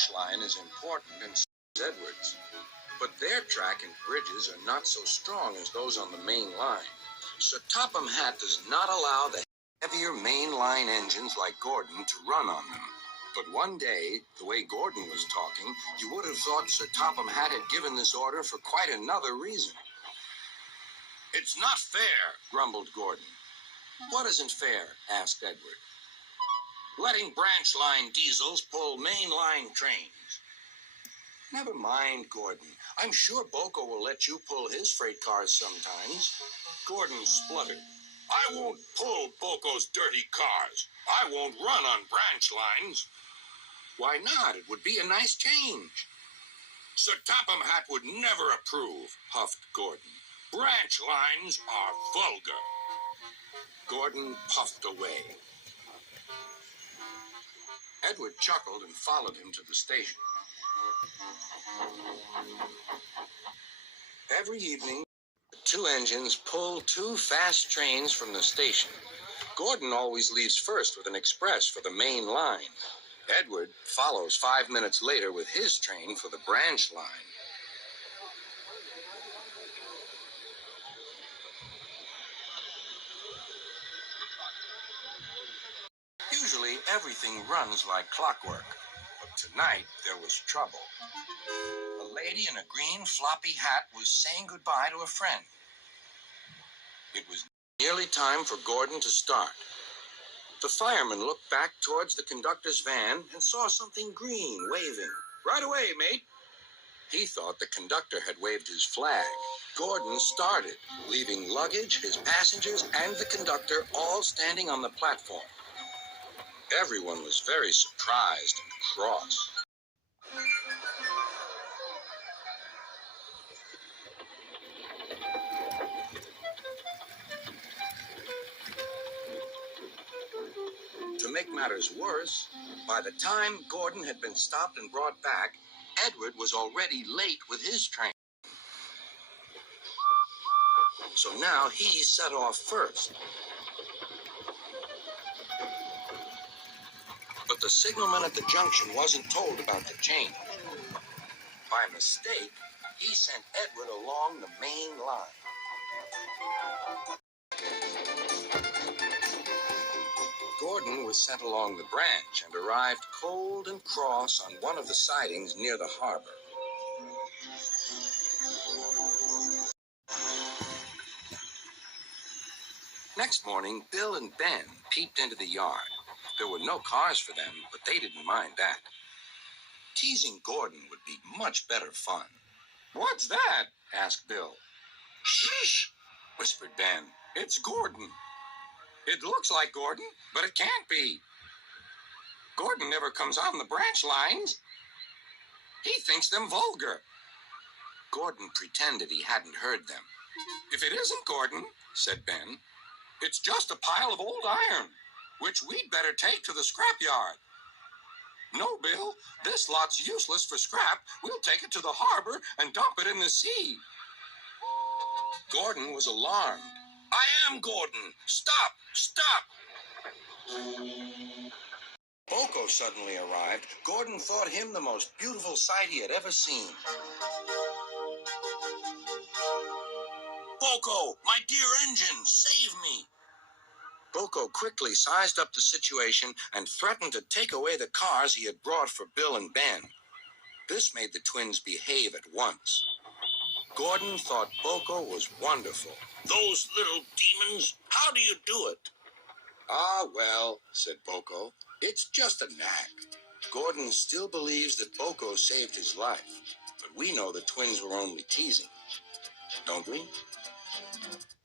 branch line is important, and so is Edward's. But their track and bridges are not so strong as those on the main line. Sir Topham Hatt does not allow the heavier main line engines like Gordon to run on them. But one day, the way Gordon was talking, you would have thought Sir Topham Hatt had given this order for quite another reason. "It's not fair," grumbled Gordon. "What isn't fair?" asked Edward. "Letting branch line diesels pull main line trains." "Never mind, Gordon. I'm sure Boko will let you pull his freight cars sometimes." Gordon spluttered. "I won't pull Boko's dirty cars. I won't run on branch lines." "Why not? It would be a nice change." "Sir Topham Hatt would never approve," huffed Gordon. "Branch lines are vulgar." Gordon puffed away. Edward chuckled and followed him to the station. Every evening, the two engines pull two fast trains from the station. Gordon always leaves first with an express for the main line. Edward follows 5 minutes later with his train for the branch line. Usually, everything runs like clockwork. But tonight, there was trouble. A lady in a green floppy hat was saying goodbye to a friend. It was nearly time for Gordon to start. The fireman looked back towards the conductor's van and saw something green waving. "Right away, mate." He thought the conductor had waved his flag. Gordon started, leaving luggage, his passengers, and the conductor all standing on the platform. Everyone was very surprised and cross. To make matters worse, by the time Gordon had been stopped and brought back, Edward was already late with his train. So now he set off first. But the signalman at the junction wasn't told about the change. By mistake, he sent Edward along the main line. Gordon was sent along the branch and arrived cold and cross on one of the sidings near the harbor. Next morning, Bill and Ben peeped into the yard. There were no cars for them, but they didn't mind that. Teasing Gordon would be much better fun. "What's that?" asked Bill. "Shh," whispered Ben. "It's Gordon." "It looks like Gordon, but it can't be. Gordon never comes on the branch lines. He thinks them vulgar." Gordon pretended he hadn't heard them. "If it isn't Gordon," said Ben, "it's just a pile of old iron, which we'd better take to the scrapyard." "No, Bill, this lot's useless for scrap. We'll take it to the harbor and dump it in the sea." Gordon was alarmed. "I am Gordon. Stop! Stop!" Boko suddenly arrived. Gordon thought him the most beautiful sight he had ever seen. "Boko, my dear engine, save me!" Boko quickly sized up the situation and threatened to take away the cars he had brought for Bill and Ben. This made the twins behave at once. Gordon thought Boko was wonderful. "Those little demons, how do you do it?" "Ah, well," said Boko, "it's just a knack." Gordon still believes that Boko saved his life, but we know the twins were only teasing, don't we?